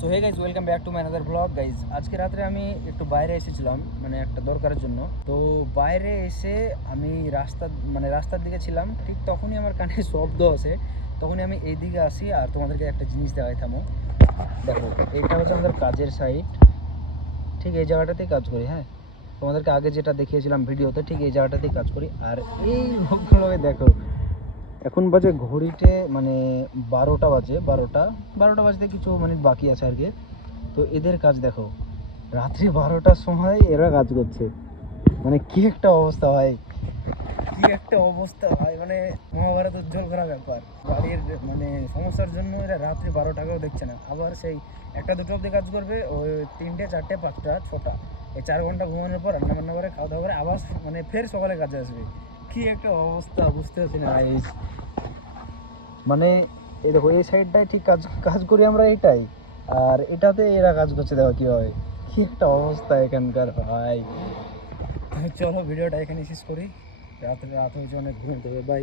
So hey guys, welcome back to my another blog guys. আজকে রাত্রে আমি একটু বাইরে এসেছিলাম, মানে একটা দরকারের জন্য। তো বাইরে এসে আমি রাস্তার দিকে ছিলাম, ঠিক তখনই আমার কানে শব্দ আসে। তখনই আমি এই দিকে আসি আর তোমাদেরকে একটা জিনিস দেখাই, থামো। দেখো, এইটা হচ্ছে আমাদের কাজের সাইট। ঠিক এই জায়গাটাতেই কাজ করি। হ্যাঁ, তোমাদেরকে আগে যেটা দেখিয়েছিলাম ভিডিওতে, ঠিক এই জায়গাটাতেই কাজ করি। আর এই লোকগুলোকে দেখো, এখন বাজে ঘড়িতে মানে 12টা বাজে। বারোটা বাজতে কিছু মিনিট বাকি আছে আর কি। তো এদের কাজ দেখো, রাত্রি 12টার সময় এরা কাজ করছে। মানে কি একটা অবস্থা ভাই, কি একটা অবস্থা ভাই, মানে মহাভারত উজ্জ্বল করা ব্যাপার। বাড়ির মানে সমস্যার জন্য এরা রাত্রি 12টাকেও দেখছে না। আবার সেই একটা দুটো অব্দি কাজ করবে, ওই 3টে 4টে 5টা 6টা, এই 4 ঘন্টা ঘুমানোর পর রান্না বান্না করে খাওয়া দাওয়া করে আবার মানে ফের সকালে কাজে আসবে। কি একটা অবস্থা বুঝতে পারছি না ভাই। মানে এই দেখো, এই সাইডটায় ঠিক কাজ কাজ করি আমরা, এইটাই। আর এটাতে এরা কাজ করছে, দেখো কিভাবে। কি একটা অবস্থা এখানকার ভাই। চলো ভিডিওটা এখানে শেষ করি। রাত হয়েছে, অনেক ঘুমোতে হবে। বাই।